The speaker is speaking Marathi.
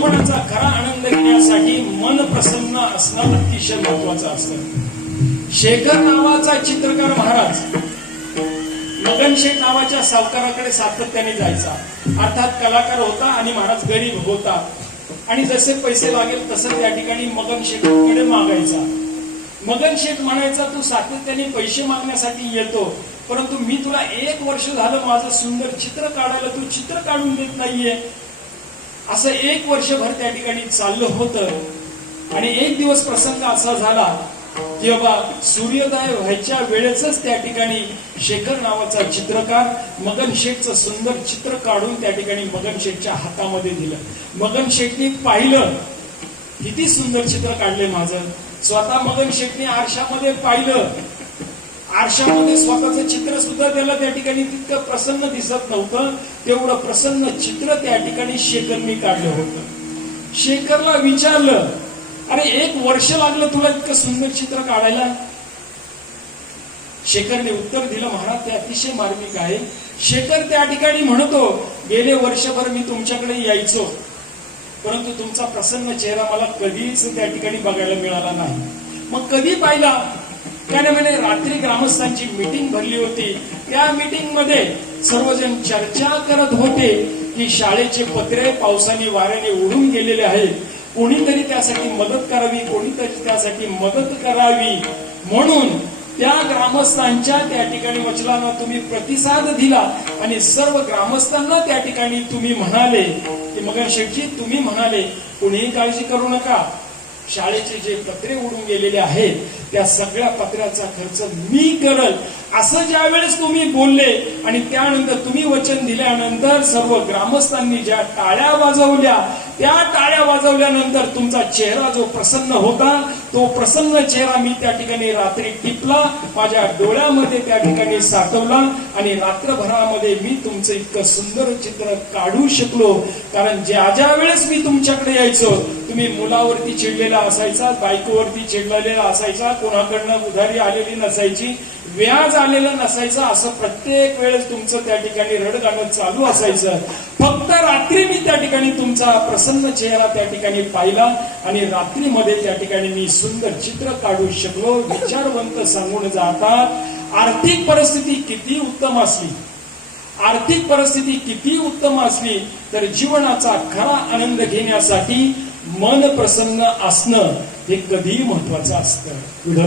जीवनाचा खरा आनंद घेण्यासाठी मन प्रसन्न असणं अतिशय महत्वाचं असतं। शेखर नावाचा चित्रकार महाराज मगन शेठ नावाच्या सावकाराकडे सातत्याने जायचा। अर्थात कलाकार होता आणि महाराज गरीब होता आणि जसे पैसे लागेल तसं त्या ठिकाणी मगन शेठकडे मागायचा। मगन शेठ म्हणायचा, तू सातत्याने पैसे मागण्यासाठी येतो, परंतु मी तुला 1 वर्ष झालं माझं सुंदर चित्र काढायला तू चित्र काढून देत नाहीये। असं 1 वर्षभर त्या ठिकाणी चाललं होतं आणि एक दिवस प्रसंग असा झाला की बाबा सूर्योदय व्हायच्या वेळेसच त्या ठिकाणी शेखर नावाचा चित्रकार मगन शेठचं सुंदर चित्र काढून त्या ठिकाणी मगन शेठच्या हातामध्ये दिलं। मगन शेठने पाहिलं, किती सुंदर चित्र काढले माझं। स्वतः मगन शेठने आरशामध्ये पाहिलं, आरशामध्ये स्वतःचं चित्र सुद्धा त्याला त्या ठिकाणी तितकं प्रसन्न दिसत नव्हतं, तेवढं प्रसन्न चित्र त्या ठिकाणी शेखरने काढलं होतं। शेखरला विचारलं, अरे 1 वर्ष लागलं तुला इतकं सुंदर चित्र काढायला? शेखरने उत्तर दिलं, महाराज ते अतिशय मार्मिक आहे। शेखर त्या ठिकाणी म्हणतो, गेले वर्षभर मी तुमच्याकडे यायचो, परंतु तुमचा प्रसन्न चेहरा मला कधीच त्या ठिकाणी बघायला मिळाला नाही। मग कधी पाहिला? त्याने म्हणे, रात्री ग्रामस्थांची मीटिंग भरली होती, त्या मीटिंग मध्ये सर्वजण चर्चा करत होते की शाळेचे पत्रे पावसाने वाऱ्याने उडून गेलेले आहेत, कोणीतरी त्यासाठी मदत करावी, कोणीतरी त्यासाठी मदत करावी। म्हणून त्या ग्रामस्थांच्या त्या ठिकाणी वचनाला तुम्ही प्रतिसाद दिला आणि सर्व ग्रामस्थांना त्या ठिकाणी तुम्ही म्हणाले की मगन शेठजी तुम्ही म्हणाले कोणीही काळजी करू नका, शाळेचे जे पत्रे उडून गेलेले आहेत त्या सगळ्या पत्र्याचा खर्च मी करल, असं ज्या वेळेस तुम्ही बोलले आणि त्यानंतर तुम्ही वचन दिल्यानंतर सर्व ग्रामस्थांनी ज्या टाळ्या वाजवल्या, त्या टाळ्या वाजवल्यानंतर तुमचा चेहरा जो प्रसन्न होता तो प्रसन्न चेहरा मी त्या ठिकाणी रात्री टिपला, माझ्या डोळ्यामध्ये त्या ठिकाणी साठवला आणि रात्रभरामध्ये मी तुमचं इतकं सुंदर चित्र काढू शकलो। कारण ज्या वेळेस मी तुमच्याकडे यायचो तुम्ही मुलावरती चिडलेला असायचा, बायकोवरती चिडलेला असायचा, कोणाकडनं उधारी आलेली नसायची, व्याज आलेलं नसायचं, असं प्रत्येक वेळेस तुमचं त्या ठिकाणी रडगाणं चालू असायचं। फक्त रात्री मी त्या ठिकाणी तुमचा प्रसन्न चेहरा त्या ठिकाणी पाहिला आणि रात्रीमध्ये त्या ठिकाणी मी सुंदर चित्र काढू शकलो। विचारवंत सांगून जातात, आर्थिक परिस्थिती किती उत्तम असली, आर्थिक परिस्थिती किती उत्तम असली तर जीवनाचा खरा आनंद घेण्यासाठी मन प्रसन्न असणं हे कधीही महत्वाचं असतं।